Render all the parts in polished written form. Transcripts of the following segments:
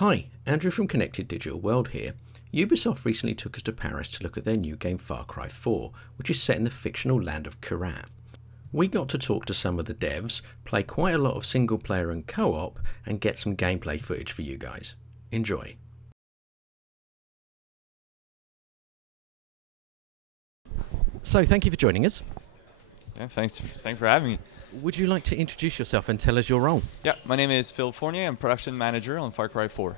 Hi, Andrew from Connected Digital World here. Ubisoft recently took us to Paris to look at their new game Far Cry 4, which is set in the fictional land of Kyrat. We got to talk to some of the devs, play quite a lot of single player and co-op, and get some gameplay footage for you guys. Enjoy. So, thank you for joining us. Yeah, thanks for having me. Would you like to introduce yourself and tell us your role? Yeah, my name is Phil Fournier. I'm production manager on Far Cry 4.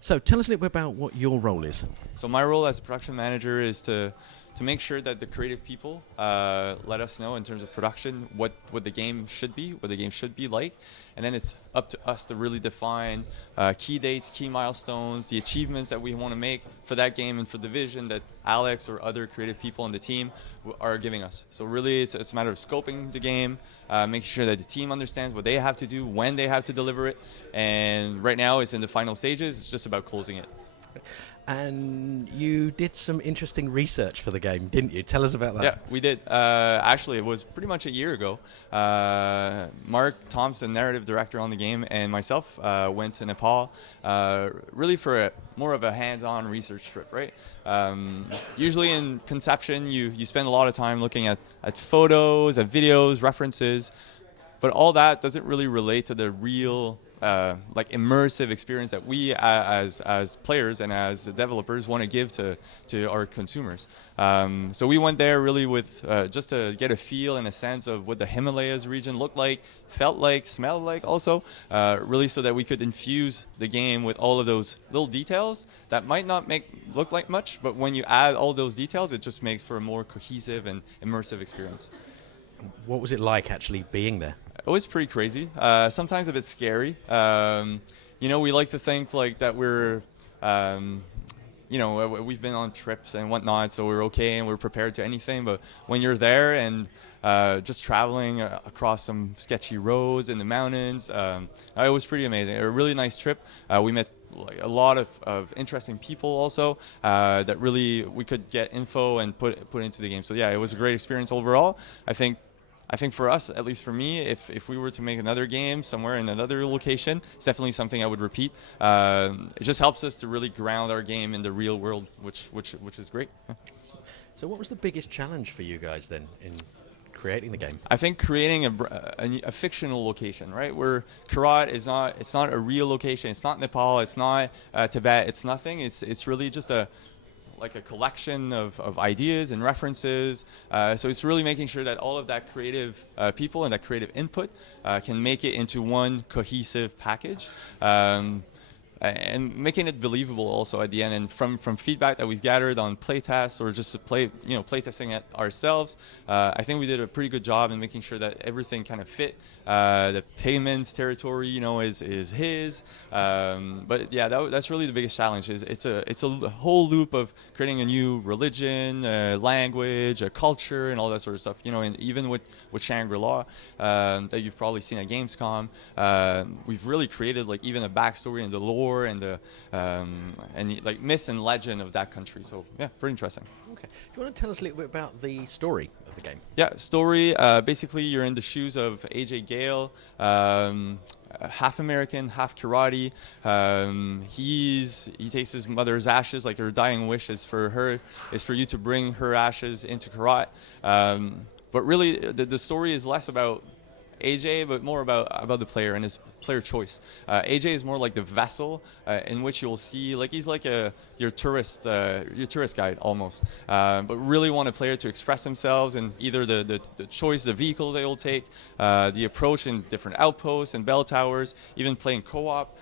So tell us a little bit about what your role is. So my role as a production manager is to make sure that the creative people let us know in terms of production what the game should be, what the game should be like, and then it's up to us to really define key dates, key milestones, the achievements that we want to make for that game and for the vision that Alex or other creative people on the team are giving us. So really it's a matter of scoping the game, making sure that the team understands what they have to do, when they have to deliver it, and right now it's in the final stages. It's just about closing it. And you did some interesting research for the game, didn't you? Tell us about that. Yeah, we did. Actually, it was pretty much a year ago. Mark Thompson, narrative director on the game, and myself went to Nepal really for more of a hands-on research trip, right? Usually in conception, you spend a lot of time looking at photos, at videos, references, but all that doesn't really relate to the real like immersive experience that we as players and as developers want to give to our consumers. So we went there really with just to get a feel and a sense of what the Himalayas region looked like, felt like, smelled like also, really so that we could infuse the game with all of those little details that might not look like much, but when you add all those details, it just makes for a more cohesive and immersive experience. What was it like actually being there? It was pretty crazy. Sometimes a bit scary. We like to think like that we're, we've been on trips and whatnot, so we're okay and we're prepared to anything. But when you're there and just traveling across some sketchy roads in the mountains, it was pretty amazing. A really nice trip. We met a lot of interesting people also that really we could get info and put into the game. So yeah, it was a great experience overall. I think for us, at least for me, if we were to make another game somewhere in another location, it's definitely something I would repeat. It just helps us to really ground our game in the real world, which is great. So what was the biggest challenge for you guys then in creating the game? I think creating a fictional location, right? Where Kyrat it's not a real location. It's not Nepal. It's not Tibet. It's nothing. It's really just a collection of ideas and references. So it's really making sure that all of that creative people and that creative input can make it into one cohesive package. And making it believable also at the end, and from feedback that we've gathered on playtests or just playtesting it ourselves, I think we did a pretty good job in making sure that everything kind of fit. The Pagan's territory, is his. But yeah, that's really the biggest challenge. It's a whole loop of creating a new religion, language, a culture, and all that sort of stuff. And even with Shangri-La that you've probably seen at Gamescom, we've really created like even a backstory and the lore and the like myth and legend of that country. So yeah, pretty interesting. Okay. Do you want to tell us a little bit about the story of the game? Yeah, story. Basically, you're in the shoes of AJ Gale, half American, half Kirati. He takes his mother's ashes. Like her dying wish is for you to bring her ashes into Kyrat. But really, the story is less about AJ, but more about the player and his player choice. AJ is more like the vessel in which you'll see, like he's like your tourist guide almost. But really want a player to express themselves in either the choice, the vehicles they will take, the approach in different outposts and bell towers, even playing co-op.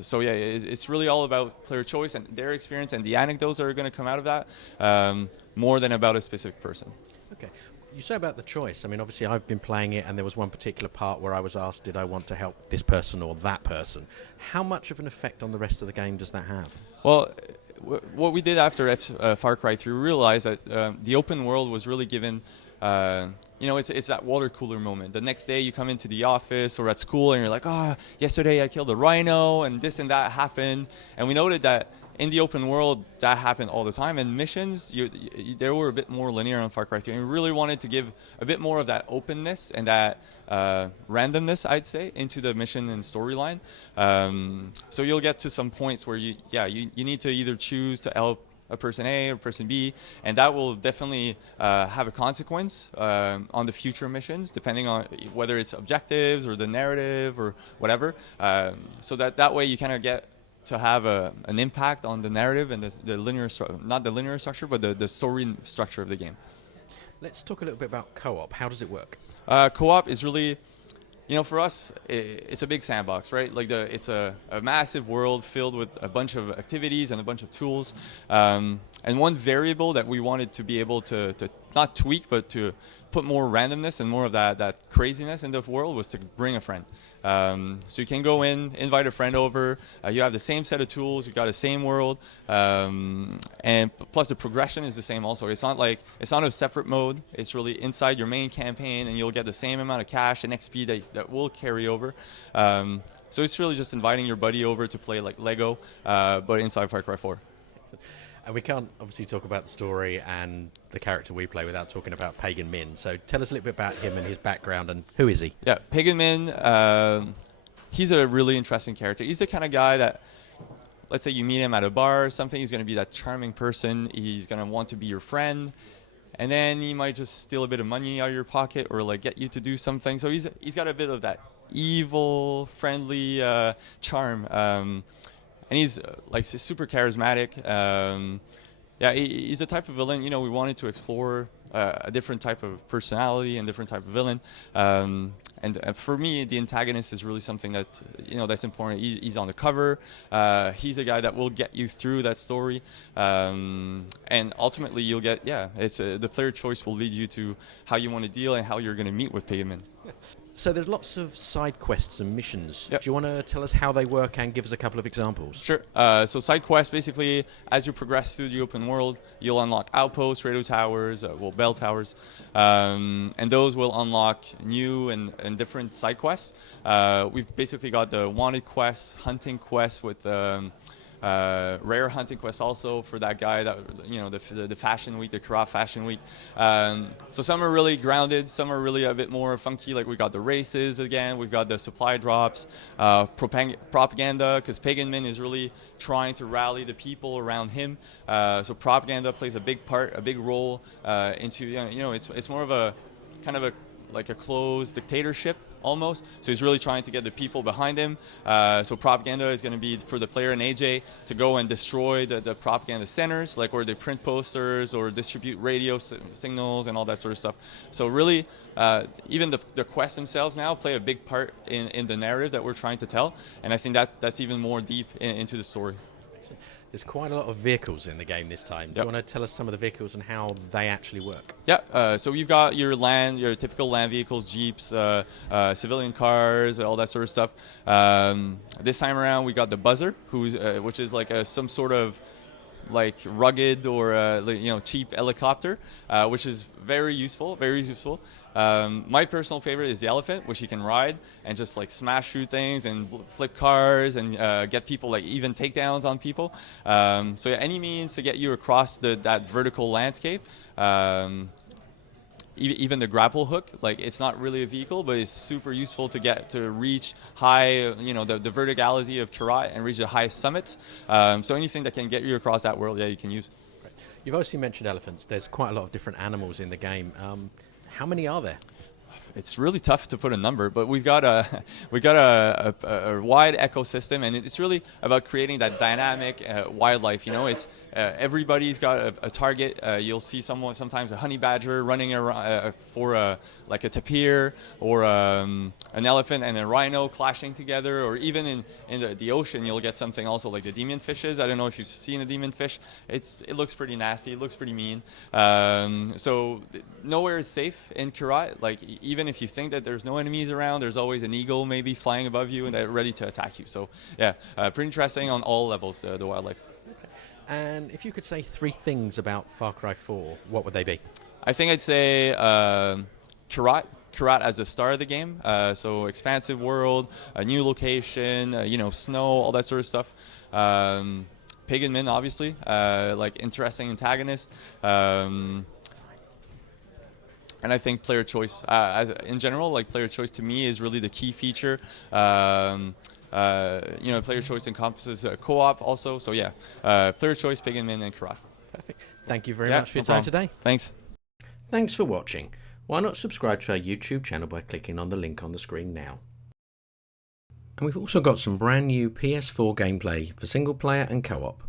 So yeah, it's really all about player choice and their experience and the anecdotes that are going to come out of that, more than about a specific person. Okay. You say about the choice. I mean, obviously, I've been playing it, and there was one particular part where I was asked, did I want to help this person or that person? How much of an effect on the rest of the game does that have? Well, what we did after Far Cry 3, we realized that the open world was really given, it's that water cooler moment. The next day you come into the office or at school and you're like, yesterday I killed a rhino and this and that happened. And we noted that in the open world, that happened all the time. And missions, they were a bit more linear on Far Cry 3. And we really wanted to give a bit more of that openness and that randomness, I'd say, into the mission and storyline. So you'll get to some points where you need to either choose to help a person A or person B, and that will definitely have a consequence on the future missions, depending on whether it's objectives or the narrative or whatever. So that way you kind of get to have an impact on the narrative and the linear, not the linear structure, but the story structure of the game. Let's talk a little bit about co-op. How does it work? Co-op is really, for us, it's a big sandbox, right? Like it's a massive world filled with a bunch of activities and a bunch of tools. And one variable that we wanted to be able to not tweak, but to put more randomness and more of that craziness in the world was to bring a friend. So you can go in, invite a friend over. You have the same set of tools. You've got the same world, and plus the progression is the same. Also, it's not a separate mode. It's really inside your main campaign, and you'll get the same amount of cash and XP that will carry over. So it's really just inviting your buddy over to play like Lego, but inside Far Cry 4. And we can't obviously talk about the story and the character we play without talking about Pagan Min. So tell us a little bit about him and his background and who is he? Yeah, Pagan Min, he's a really interesting character. He's the kind of guy that, let's say you meet him at a bar or something, he's going to be that charming person. He's going to want to be your friend. And then he might just steal a bit of money out of your pocket or like get you to do something. So he's got a bit of that evil, friendly charm. And he's like super charismatic. He's the type of villain. We wanted to explore a different type of personality and different type of villain. And for me, the antagonist is really something that that's important. He's on the cover. He's the guy that will get you through that story. And ultimately, you'll get it's the player choice will lead you to how you want to deal and how you're going to meet with Pagan Min. So there's lots of side quests and missions. Yep. Do you want to tell us how they work and give us a couple of examples? Sure. So side quests, basically, as you progress through the open world, you'll unlock outposts, radio towers, bell towers, and those will unlock new and different side quests. We've basically got the wanted quests, hunting quests with rare hunting quest also for that guy that the fashion week, the Karat fashion week. So some are really grounded, some are really a bit more funky. Like we got the races again, we've got the supply drops, propaganda, because Pagan Min is really trying to rally the people around him. So propaganda plays a big part, a big role into it's more of a kind of like a closed dictatorship almost. So he's really trying to get the people behind him. So propaganda is going to be for the player and AJ to go and destroy the propaganda centers, like where they print posters or distribute radio signals and all that sort of stuff. So really, even the quests themselves now play a big part in the narrative that we're trying to tell. And I think that's even more deep into the story. There's quite a lot of vehicles in the game this time. Do you want to tell us some of the vehicles and how they actually work? Yeah, so you've got your typical land vehicles, jeeps, civilian cars, all that sort of stuff. This time around, we got the Buzzer, which is like some sort of like rugged or cheap helicopter, which is very useful, very useful. My personal favorite is the Elephant, which you can ride and just like smash through things and flip cars and get people, like even takedowns on people. So any means to get you across that vertical landscape. Even the grapple hook, like it's not really a vehicle, but it's super useful to get to reach high, the verticality of Karat and reach the highest summits. So anything that can get you across that world, you can use. You've obviously mentioned elephants. There's quite a lot of different animals in the game. How many are there? It's really tough to put a number, but we've got a wide ecosystem, and it's really about creating that dynamic wildlife. It's everybody's got a target. You'll see sometimes a honey badger running around for like a tapir, or an elephant and a rhino clashing together, or even in the ocean you'll get something also like the demon fishes. I don't know if you've seen a demon fish. It looks pretty nasty. It looks pretty mean. So nowhere is safe in Karat. Like even if you think that there's no enemies around, there's always an eagle maybe flying above you and they're ready to attack you. So pretty interesting on all levels, the wildlife. Okay. And if you could say three things about Far Cry 4, what would they be? I think I'd say Karat as the star of the game. So expansive world, a new location, snow, all that sort of stuff. Pagan Min, obviously, like interesting antagonist. And I think player choice, in general, like player choice to me is really the key feature. Player choice encompasses co-op also. So yeah, player choice, Pagan Min, and Karat. Perfect. Thank you very much for your time today. Thanks. Thanks for watching. Why not subscribe to our YouTube channel by clicking on the link on the screen now. And we've also got some brand new PS4 gameplay for single player and co-op.